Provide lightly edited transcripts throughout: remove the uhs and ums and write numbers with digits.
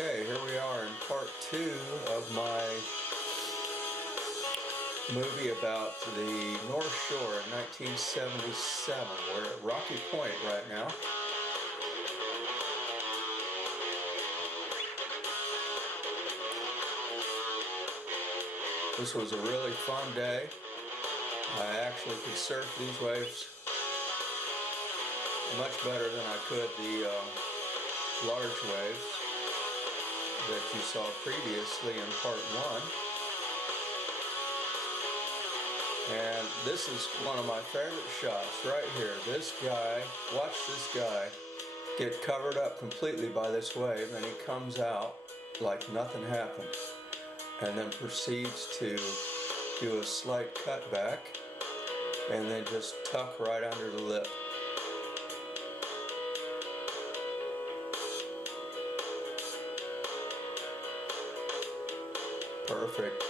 Okay, here we are in part 2 of my movie about the North Shore in 1977. We're at Rocky Point right now. This was a really fun day. I actually could surf these waves much better than I could the large waves that you saw previously in part 1. And this is one of my favorite shots right here. This guy, watch this guy get covered up completely by this wave, and he comes out like nothing happened, and then proceeds to do a slight cutback and then just tuck right under the lip. Perfect.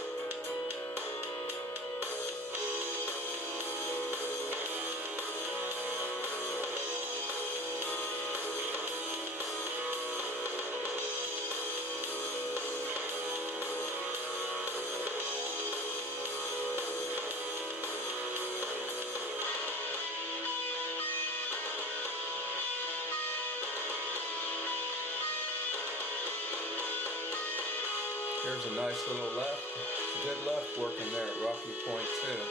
Here's a nice little left. It's a good left working there at Rocky Point too.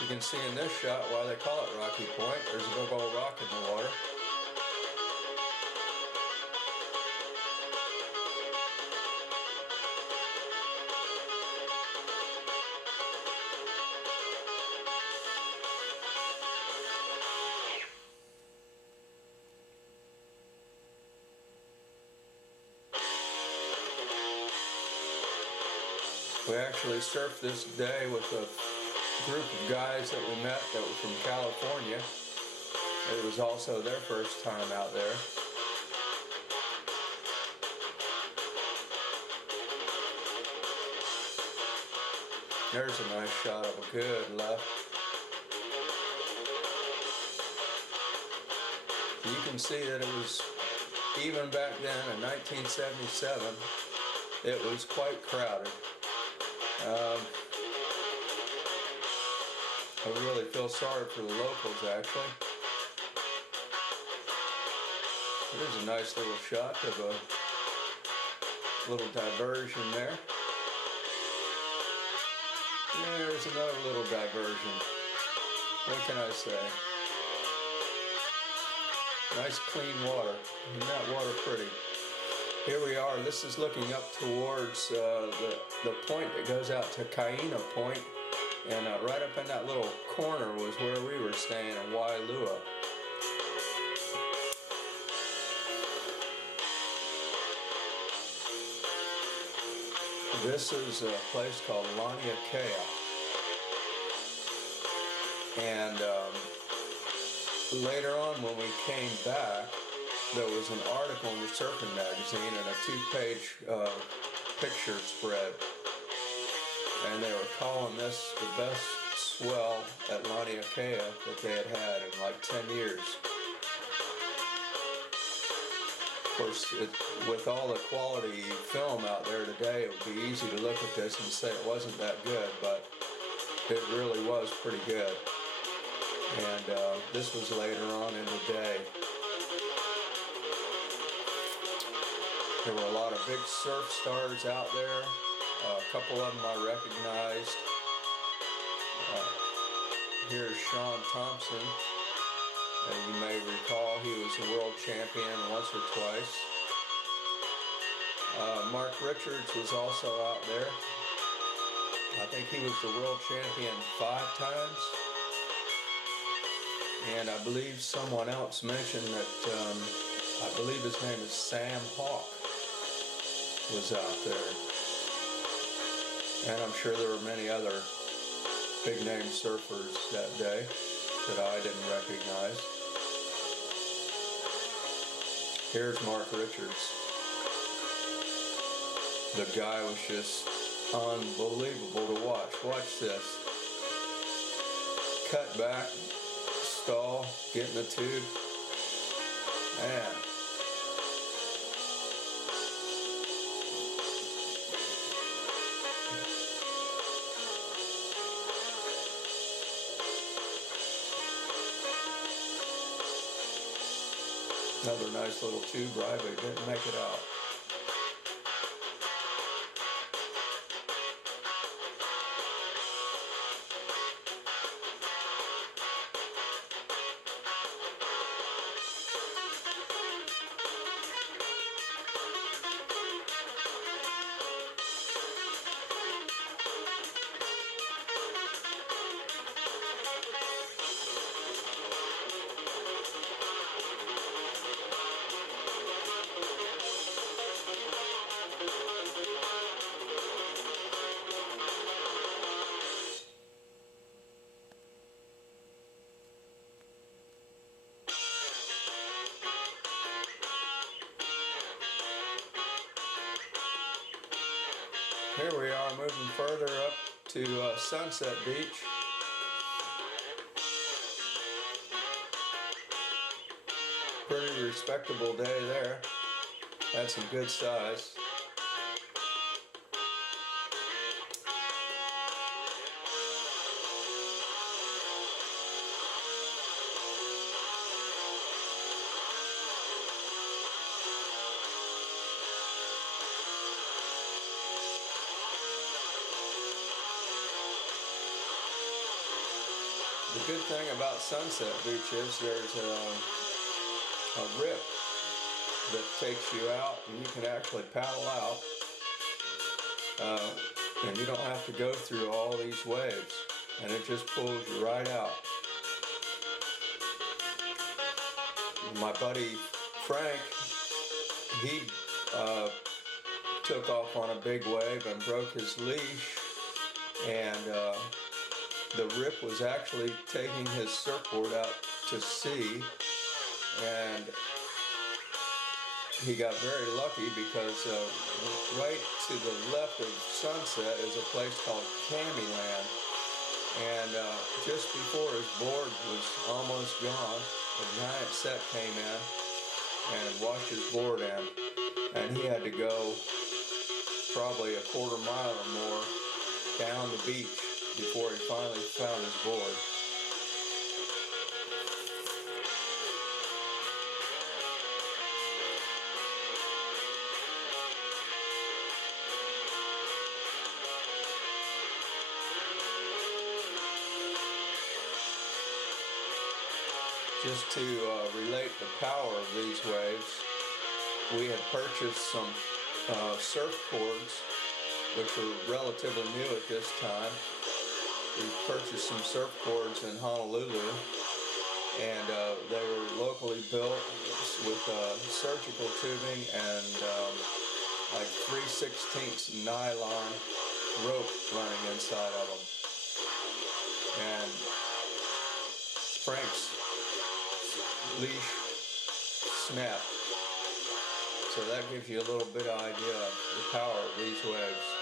You can see in this shot why they call it Rocky Point. There's a big old rock in the water. We actually surfed this day with a group of guys that we met that were from California. It was also their first time out there. There's a nice shot of a good left. You can see that it was, even back then in 1977, it was quite crowded. I really feel sorry for the locals, actually. There's a nice little shot of a little diversion there. There's another little diversion. What can I say? Nice clean water. Isn't that water pretty? Here we are. This is looking up towards the point that goes out to Kaina Point, and right up in that little corner was where we were staying in Wailua. This is a place called Laniakea, and later on when we came back, there was an article in the surfing magazine and a 2-page picture spread, and they were calling this the best swell at Laniakea that they had had in like 10 years. Of course, with all the quality film out there today, it would be easy to look at this and say it wasn't that good, but it really was pretty good. And this was later on in the day. There were a lot of big surf stars out there. A couple of them I recognized. Here's Sean Thompson. You may recall he was a world champion once or twice. Mark Richards was also out there. I think he was the world champion 5 times. And I believe someone else mentioned that, I believe his name is Sam Hawk, was out there. And I'm sure there were many other big name surfers that day that I didn't recognize. Here's Mark Richards. The guy was just unbelievable to watch. Watch this. Cut back, stall, get in the tube. Man. Another nice little tube ride, but it didn't make it out. Here we are moving further up to Sunset Beach. Pretty respectable day there. Had some good size. The good thing about Sunset Beach is there's a rip that takes you out, and you can actually paddle out, and you don't have to go through all these waves, and it just pulls you right out. My buddy Frank, he took off on a big wave and broke his leash, and the rip was actually taking his surfboard out to sea, and he got very lucky because right to the left of Sunset is a place called Cammyland, and just before his board was almost gone, a giant set came in and washed his board in, and he had to go probably a quarter mile or more down the beach before he finally found his board. Just to relate the power of these waves, we had purchased some surf cords, which were relatively new at this time. We purchased some surf cords in Honolulu, and they were locally built with surgical tubing and like 3/16 nylon rope running inside of them. And Frank's leash snapped. So that gives you a little bit of idea of the power of these waves.